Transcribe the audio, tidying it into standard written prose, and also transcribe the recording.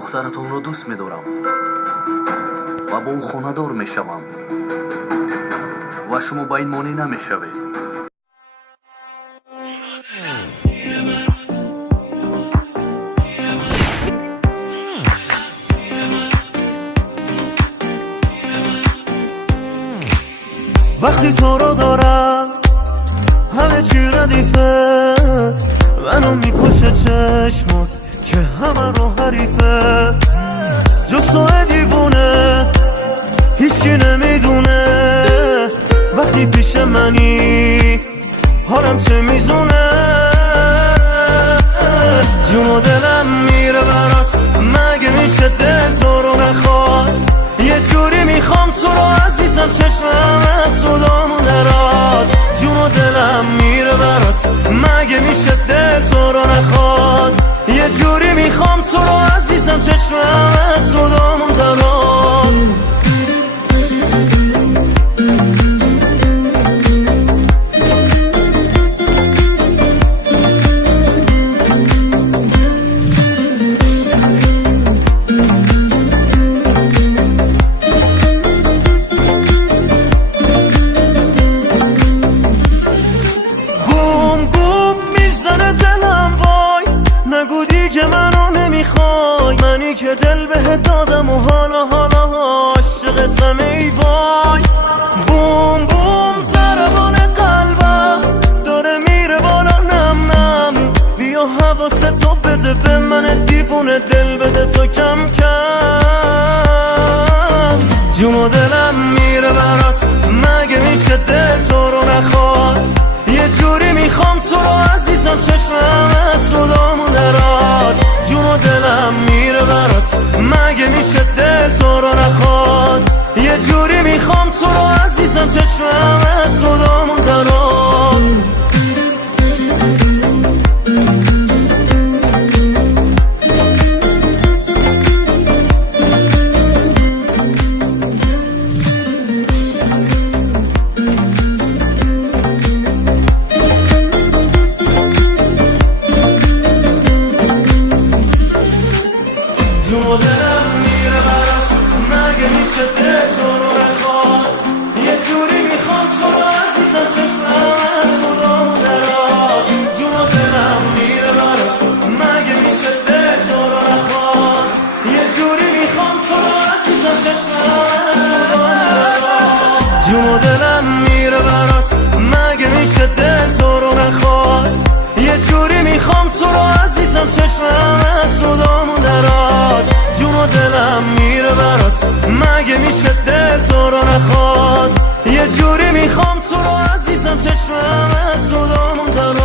دخترتون رو دوست می‌دارم و با او خانه‌دار میشوم و شما با این مانع نمیشوید. وقتی تو رو دارم همه چی ردیفه، منو میکشه چشمات که همه رو حریفه. جز تو دیوونه هیچکی نمیدونه وقتی پیش منی حالم چه میزونه. جون و دلم میره برات، مگه میشه دل تو رو نخواد؟ یه جوری میخوام تو رو عزیزم، چشمم از صدامون دراد. جون و دلم میره برات، مگه میشه دل تو رو نخواد؟ یه جوری میخوام تو رو عزیزم، چشمم از صدامون دراد. منی که دل بهت دادم و حالا عاشقتم ای وای. بوم بوم ضربان قلبم داره میره بالا، نم نم بیا حواستو بده به من دیوونه، دل بده تو کم کم. جون و دلم میره برات، مگه میشه دل تو رو نخواد؟ یه جوری میخوام تو رو عزیزم، چشمم از صدامون دراد. جون و دلم میره برات، مگه میشه دل تو رو نخواد؟ یه جوری میخوام تو رو عزیزم، چشمم از صدامون دراد. جون و دلم میره برات، مگه میشه دل تو رو نخواد؟ یه جوری میخوام تو رو عزیزم، چشمم از صدامون دراد. جون و دلم میره برات، مگه میشه دل تو رو نخواد؟ یه جوری میخوام تو رو عزیزم، چشمم از صدامون دراد. جون و دلم میره برات، مگه میشه دل تو رو نخواد؟ یه جوری میخوام تو رو عزیزم، چشمم از صدامون دراد. جون و دلم میره برات، مگه میشه دل تو رو نخواد؟ یه جوری میخوام تو رو عزیزم، چشمم از صدامون دراد.